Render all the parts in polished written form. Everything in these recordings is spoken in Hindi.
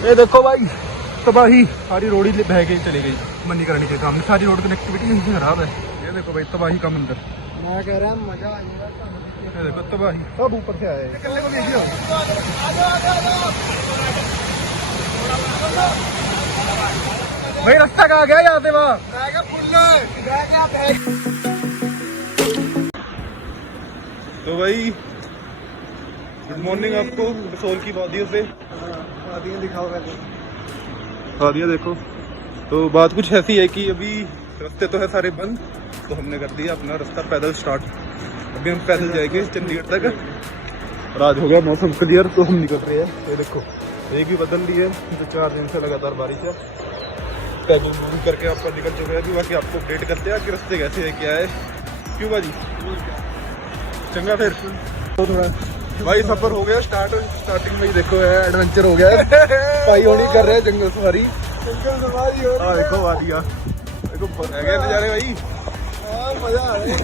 ये देखो भाई तबाही, सारी रोड ही बह के चली गई। मन नहीं करनी चाहिए सामने, सारी रोड कनेक्टिविटी यहीं से खराब है। ये देखो भाई तबाही का मंदिर, मैं कह रहा मजा आ जाएगा। ये देखो तबाही, सब ऊपर से आए हैं। को भेजियो भाई, रास्ता कहाँ गया यहाँ से वहाँ? तो भाई गुड मॉर्निंग आपको कसोल की वादियों से। वादियाँ दिखाओ पहले। वादियाँ देखो। तो बात कुछ ऐसी है कि अभी रास्ते तो है सारे बंद, तो हमने कर दिया अपना रास्ता पैदल स्टार्ट। अभी हम पैदल जाएंगे चंडीगढ़ तक। और आज हो गया मौसम क्लियर, तो हम निकल रहे हैं। ये देखो एक भी बदल ली है, तो 4 दिन से लगातार बारिश है। पैदल मूव करके आपका निकल चुके हैं अभी। बाकी आपको अपडेट करते हैं कि रास्ते कैसे है क्या है। क्यों बाजी चंगा फिर तो थोड़ा भाई सफर हो गया स्टार्टिंग में ही देखो है एडवेंचर हो गया है। भाई होनी कर रहे हैं जंगल सफारी हो। हाँ देखो वादियाँ देखो नजारे भाई, मजा आ रहा है।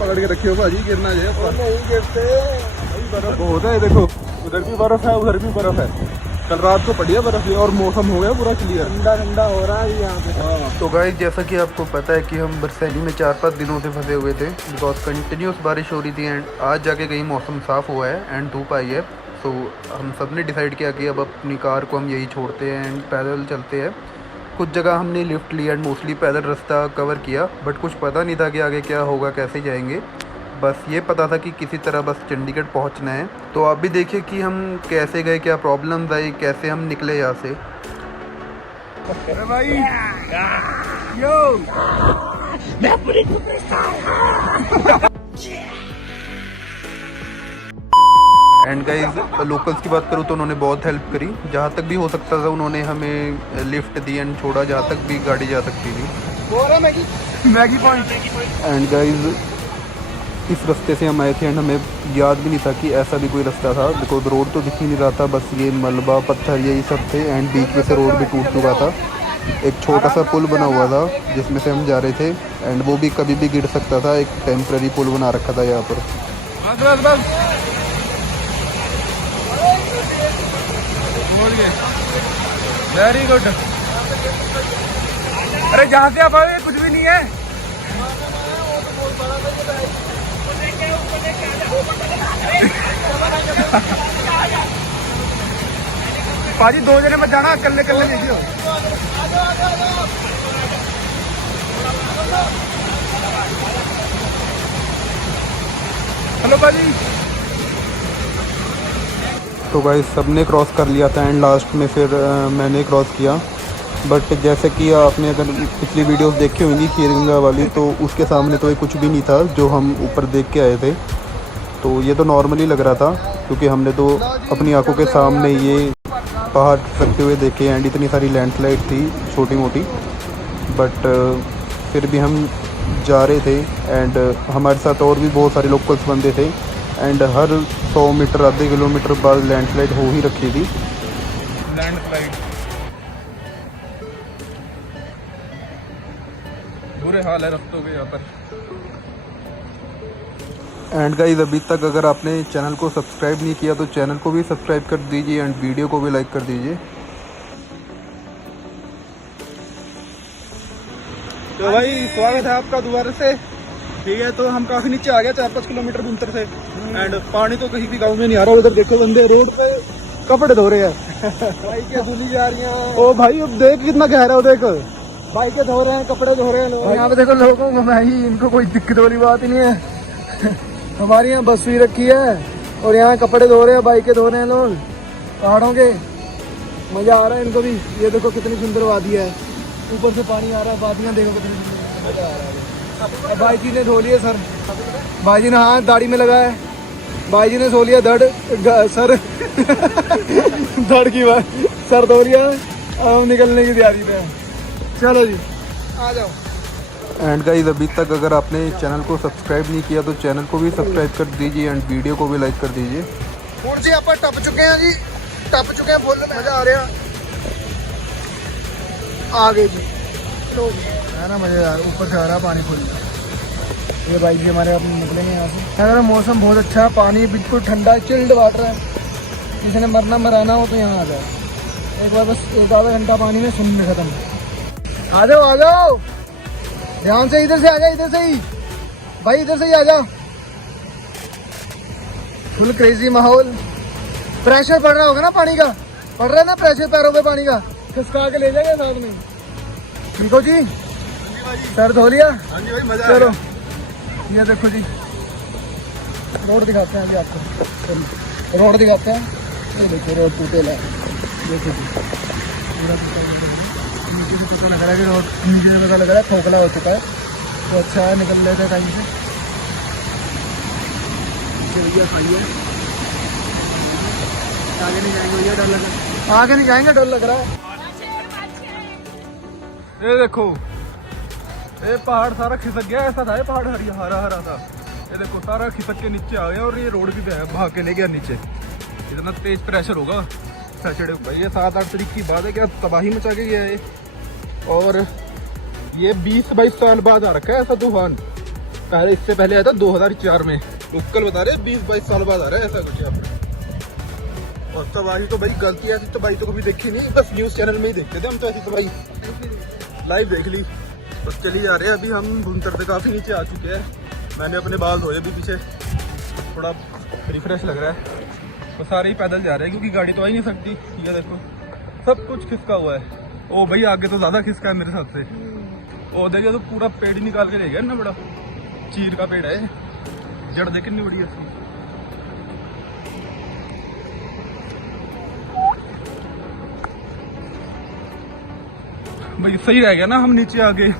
पकड़ के रखियो भाजी, गिरना जाए। नहीं गिरते भाई बर्फ बहुत है, देखो उधर भी बर्फ है उधर भी बर्फ है। कल रात को पड़ी है बर्फ और मौसम हो गया पूरा क्लियर, ठंडा ठंडा हो रहा है यहाँ पे। तो गाइस जैसा कि आपको पता है कि हम बरसैनी में 4-5 दिनों से फंसे हुए थे, बिकॉज कंटिन्यूस बारिश हो रही थी। एंड आज जाके कहीं मौसम साफ़ हुआ है एंड धूप आई है। सो हम सब ने डिसाइड किया कि अब अपनी कार को हम यही छोड़ते हैं एंड पैदल चलते हैं। कुछ जगह हमने लिफ्ट लिया एंड मोस्टली पैदल रास्ता कवर किया, बट कुछ पता नहीं था कि आगे क्या होगा, कैसे जाएंगे। बस ये पता था कि किसी तरह बस चंडीगढ़ पहुंचना है। तो आप भी देखिए कि हम कैसे गए, क्या प्रॉब्लम्स आई, कैसे हम निकले यहाँ से। अरे भाई यो मैं पूरी एंड गाइज लोकल्स की बात करूँ तो उन्होंने बहुत हेल्प करी, जहाँ तक भी हो सकता था उन्होंने हमें लिफ्ट दी एंड छोड़ा जहाँ तक भी गाड़ी जा सकती थी। Maggi point. एंड गाइज इस रास्ते से हम आए थे एंड हमें याद भी नहीं था कि ऐसा भी कोई रास्ता था, बिकॉज रोड तो दिख ही नहीं रहा था, बस ये मलबा पत्थर यही सब थे। एंड बीच में से रोड भी टूट चुका था। एक छोटा सा पुल बना हुआ था जिसमें से हम जा रहे थे, एंड वो भी कभी भी गिर सकता था। एक टेम्प्रेरी पुल बना रखा था यहाँ पर। Very good. अरे जहाँ से आप आए कुछ भी नहीं है। पाजी 2 जने मत जाना, कल्ले कल्ले देखियो। हेलो पाजी। तो गाइस सबने क्रॉस कर लिया था एंड लास्ट में फिर मैंने क्रॉस किया। बट जैसे कि आपने अगर पिछली वीडियोस देखी होंगी खीरगंगा वाली, तो उसके सामने तो ये कुछ भी नहीं था जो हम ऊपर देख के आए थे। तो ये तो नॉर्मली लग रहा था क्योंकि हमने तो अपनी आंखों के सामने ये पहाड़ सकते हुए देखे एंड इतनी सारी लैंडस्लाइड थी छोटी मोटी। बट फिर भी हम जा रहे थे एंड हमारे साथ और भी बहुत सारे लोकल्स बंदे थे एंड हर 100 मीटर आधे किलोमीटर बाद लैंडस्लाइड हो ही रखी थी। लैंडस्लाइड बुरे हाल है रास्तों के यहाँ पर। एंड गाइस अभी तक अगर आपने चैनल को सब्सक्राइब नहीं किया तो चैनल को भी सब्सक्राइब कर दीजिए एंड वीडियो को भी लाइक कर दीजिए। तो भाई स्वागत है आपका दोबारा से। ठीक है, तो हम काफी नीचे आ गए 4-5 किलोमीटर बुंतर से एंड पानी तो कहीं भी गांव में नहीं आ रहा। उधर देखो बंदे रोड पे कपड़े धो रहे हैं। बाइकें धुली जा रही हैं। ओ भाई अब देख कितना गहरा है, देख बाइकें धो रहे हैं, कपड़े धो रहे हैं लोग। यहाँ पे देखो लोगों को भाई, इनको कोई दिक्कत वाली बात ही नहीं है। हमारे यहाँ बस हुई रखी है और यहाँ कपड़े धो रहे हैं, बाइकें धो रहे हैं लोग पहाड़ों के। मजा आ रहा है इनको भी। ये देखो कितनी सुंदर वादी है, ऊपर से पानी आ रहा है, वादियाँ देखो कितनी सुंदर। मजा आ रहा है। भाई जी ने धो लिए सर, भाई जी ने हाथ दाढ़ी में लगाया, भाई जी ने धो लिया सर धड़ की बात, सर धो लिया। अब हम निकलने की तैयारी पे हैं। चलो जी आ जाओ। एंड गाइस अभी तक अगर आपने चैनल को सब्सक्राइब नहीं किया तो चैनल को भी सब्सक्राइब कर दीजिए एंड वीडियो को भी लाइक कर दीजिए। ਹੁਣ जी आप टप चुके हैं जी, टप चुके हैं, फुल मजा आ रहा। आ गए जी, लो जी है ना मजेदार। ऊपर से आ रहा पानी फुल। ये भाई जी हमारे अपने निकलेंगे यहाँ से। अगर मौसम बहुत अच्छा है, पानी बिल्कुल ठंडा चिल्ड वाटर है। किसी ने मरना मराना हो तो यहाँ आ जाए। एक बार बस एक आधा घंटा पानी में स्विमिंग खत्म। आ जाओ ध्यान से, इधर से आ जा, इधर से ही भाई, इधर से ही आ जा। फुल क्रेजी माहौल, प्रेशर पड़ रहा होगा ना पानी का, पड़ रहा है ना प्रेशर पैरों पे पानी का, खिसका के ले जाएगा साथ में। ठीक हो जी, सर धो लिया? हाँ जी भाई, मजा चलो ये देखो जी, रोड दिखाते हैं अभी आपको, रोड दिखाते हैं। ये देखो रोड टूटेला है, देखो जी पूरा टूटा हुआ है। नीचे से पता लग रहा है कि रोड, नीचे से पता लग रहा है खोखला हो चुका है, तो अच्छा है निकल लेते टाइम से। भैया खाइए, आगे नहीं जाएंगे भैया, डर लग रहा है, आगे नहीं जाएंगे, डर लग रहा है। ये देखो, ये पहाड़ सारा खिसक गया, ऐसा था ये पहाड़ हरा हरा था, ये देखो सारा खिसक के नीचे आ गया और ये रोड भी भाग के ले गया नीचे। इतना तेज प्रेशर होगा सैचुरे भाई, ये 7-8 तारीख की बात है, क्या तबाही मचा के गया है। और ये 20-22 साल बाद आ रखा है ऐसा तूफान, पहले इससे पहले आया था 2004 में, लोकल बता रहे 20-22 साल बाद आ रहा है ऐसा कुछ यहाँ पे। और तबाही तो भाई गलती, ऐसी तबाही तो कभी देखी नहीं, बस न्यूज़ चैनल में ही देखते थे हम तो, ऐसी तबाही लाइव देख ली। बस चली जा रहे हैं, अभी हम भुंतर से काफ़ी नीचे आ चुके हैं। मैंने अपने बाल धोए अभी पीछे, थोड़ा रिफ्रेश लग रहा है। तो सारे ही पैदल जा रहे हैं क्योंकि गाड़ी तो आ ही नहीं सकती। ये देखो सब कुछ खिसका हुआ है। ओ भाई आगे तो ज़्यादा खिसका है मेरे साथ से। ओ देखिए तो पूरा पेड़ ही निकाल के ले गया, इतना बड़ा चीर का पेड़ है, जड़ देख कितनी बड़ी है इसकी। भाई सही रह गया ना हम नीचे आ गए,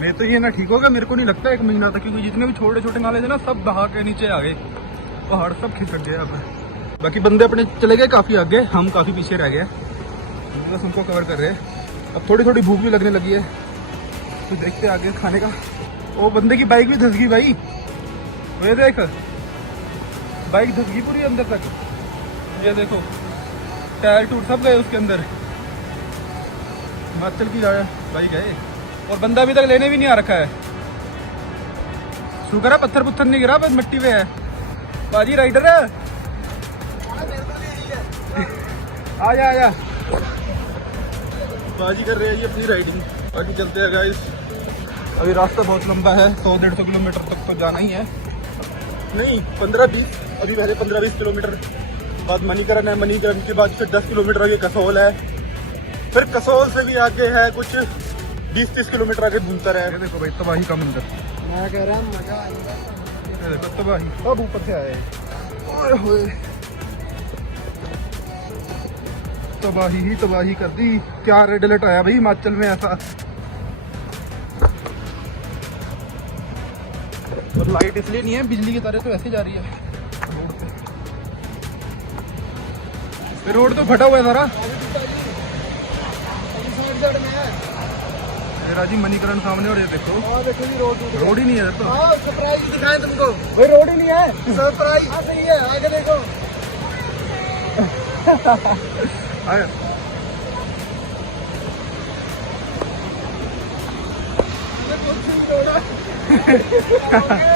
मैं तो ये ना ठीक होगा, मेरे को नहीं लगता 1 महीना तक, क्योंकि जितने भी छोटे छोटे नाले थे ना सब बहा के नीचे आ गए, पहाड़ सब खिसक गए। अब बाकी बंदे अपने चले गए काफी आगे, हम काफी पीछे रह गए, बस उनको कवर कर रहे हैं। अब थोड़ी थोड़ी भूख भी लगने लगी है, तो देखते हैं आगे खाने का। वो बंदे की बाइक भी धस गई भाई, ये देख बाइक धस गई पूरी अंदर तक, ये देखो टायर टूट सब गए उसके अंदर। हिमाचल की बाइक है और बंदा अभी तक लेने भी नहीं आ रखा है। शुक्र है पत्थर पुत्थर नहीं गिरा, बस मिट्टी पे है। बाजी राइडर है, आजा आजा, बाजी कर रहे हैं ये अपनी राइडिंग। बाकी चलते हैं गाइस, अभी रास्ता बहुत लंबा है, 100-150 किलोमीटर तक तो जाना ही है, नहीं 15-20, अभी पहले 15-20 किलोमीटर बाद मणिकरण है, मणिकरण के बाद फिर 10 किलोमीटर आगे कसोल है, फिर कसोल से भी आगे है कुछ 20-30 किलोमीटर आगे भुंतर है। ये देखो भाई तबाही का मंदिर, मैं कह रहा हूँ मजा आएगा। ये देखो तबाही, सब ऊपर से आए ओए होए, तबाही ही तबाही कर दी। क्या रेड अलर्ट आया भाई हिमाचल में ऐसा। और लाइट इसलिए नहीं है, बिजली की तारें तो ऐसे जा रही है रोड पे, रोड तो फटा हुआ है सारा। राजी मणिकरण सामने, और ये देखो रोड ही नहीं है तो, सरप्राइज दिखाएं तुमको भाई रोड ही नहीं है, सरप्राइज। सही है, आगे देखो।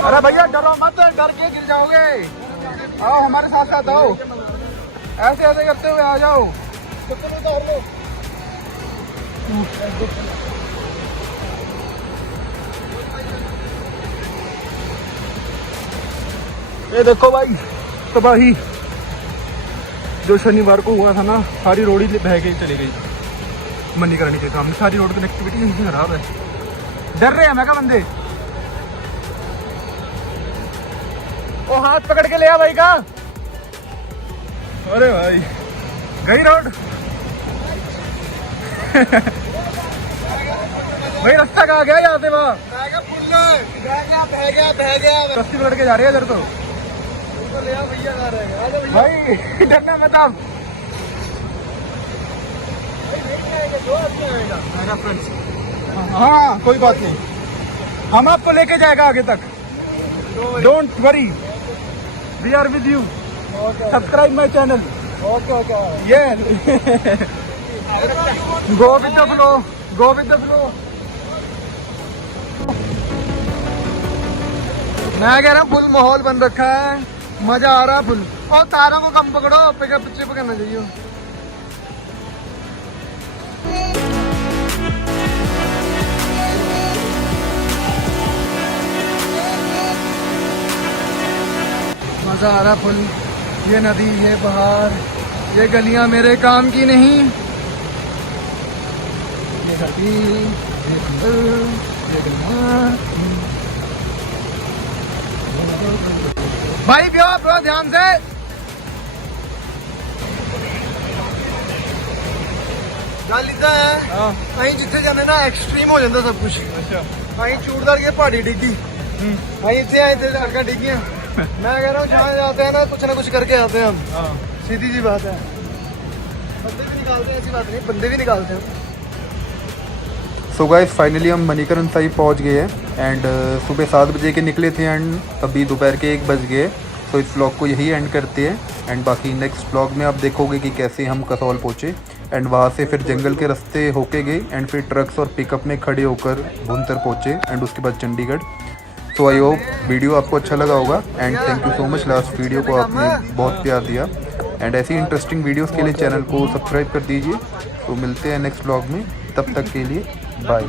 अरे भैया डरो मत, डर के गिर जाओगे, आओ हमारे साथ साथ आओ, ऐसे ऐसे करते हुए आ जाओ। ये देखो भाई तबाही, जो शनिवार को हुआ था ना, सारी रोड ही बह गई चली गई मणिकरण के सामने, सारी रोड कनेक्टिविटी इतनी खराब है। डर रहे हैं मैं क्या बंदे, ओ हाथ पकड़ के ले आ भाई का। अरे भाई गई रोड भाई, रास्ता कहाँ गया यहाँ से वहाँ, रस्ती पकड़ के जा रहे हैं इधर तो भाई, डरना मत आप। हाँ कोई बात नहीं, हम आपको लेके जाएगा आगे तक, don't worry, we are with you, subscribe my channel. Okay okay, ये go with the flow, go with the flow. मैं कह रहा हूँ फुल माहौल बन रखा है, मजा आ रहा है फुल। और तारों को कम पकड़ो, पीछे पकड़ना चाहिए। सा आ रहा पुल, ये नदी, ये पहाड़, ये गलियां मेरे काम की नहीं। ये नदी, ये पुल, ये गलियां। भाई ब्रो ध्यान से। गल इदा है, अं जिथे जाने ना एक्सट्रीम हो जाता सब कुछ। अं चूड़दार के पहाड़ी डिग्गी, अं इतने आए थे सड़क डिग्गियां। मैं कह रहा हूँ जहाँ जाते हैं ना कुछ करके आते हैं हम। सीधी सी बात है, बंदे भी निकालते हैं, ऐसी बात नहीं, बंदे भी निकालते हैं। सो गाइस फाइनली हम मणिकरण साहिब पहुंच गए हैं एंड सुबह 7 बजे के निकले थे एंड अभी दोपहर के 1 बज गए। तो इस व्लॉग को यही एंड करते हैं एंड बाकी नेक्स्ट व्लॉग में आप देखोगे कि कैसे हम कसौल पहुँचे एंड वहाँ से फिर जंगल के रास्ते होके गए एंड फिर ट्रक्स और पिकअप में खड़े होकर भुंतर पहुँचे एंड उसके बाद चंडीगढ़। सो आई होप वीडियो आपको अच्छा लगा होगा and thank you so much. Last video को आपने बहुत प्यार दिया एंड ऐसी इंटरेस्टिंग वीडियोस के लिए चैनल को सब्सक्राइब कर दीजिए। तो मिलते हैं नेक्स्ट व्लॉग में, तब तक के लिए बाय।